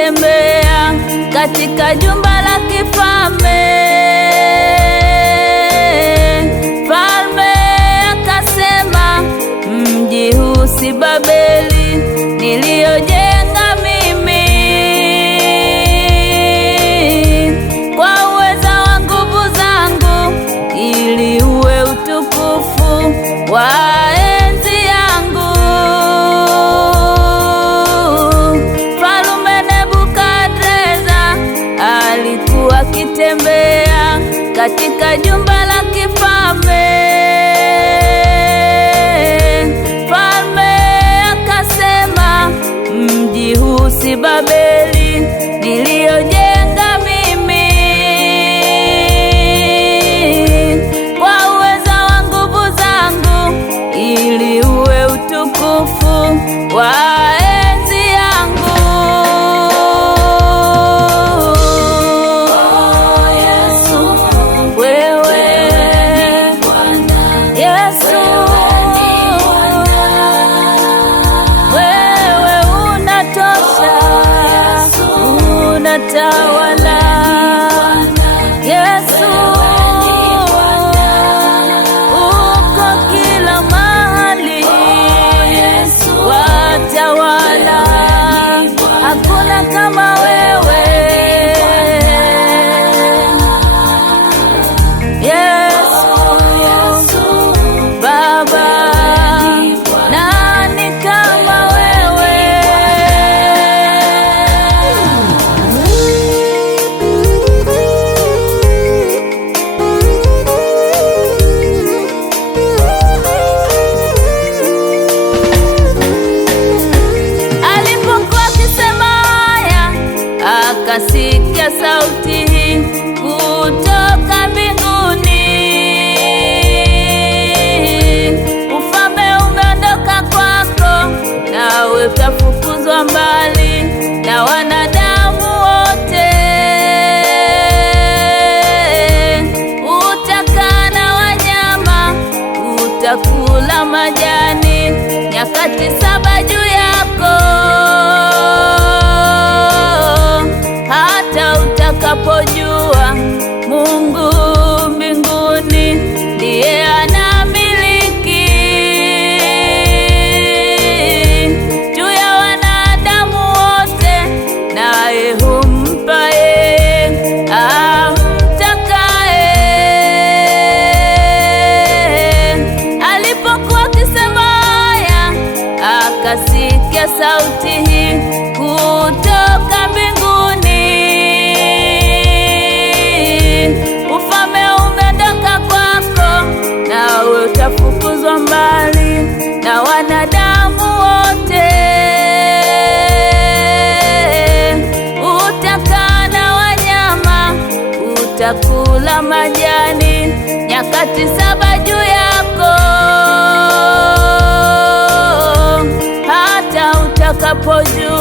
akitembea katika jumba la kifalme. Mfalme akasema, mji huu si Babeli niliyojenga mimi, kwa uweza wa nguvu zangu, ili uwe utukufu wa enzi yangu. Mfalme Nebukadreza alikuwa akitembea katika jumba la kifalme. Mfalme akasema, mji huu si Babeli niliyojenga mimi, kwa uweza wa nguvu zangu, ili uwe utukufu wa enzi yangu. Tawala Yesu, uko kila mahali, watawala, hakuna kama wewe Yesu. Baba, nani kama wewe? Akasikia sauti hii kutoka mbinguni, ufalme umeondoka kwako, nawe utafukuzwa mbali na wanadamu wote. Utakaa na wanyama, utakula majani nyakati 7 juu yako, hata utakapojua Mungu mbinguni ndiye anamiliki juu ya wanadamu wote, naye humpa yeye amtakaye. Alipokuwa akisema haya, akasikia sauti hii kutoka mbinguni, ufalme umeondoka kwako, nawe utafukuzwa mbali na wanadamu wote. Utakaa na wanyama, utakula majani nyakati 7 juu yako, hata utakapojua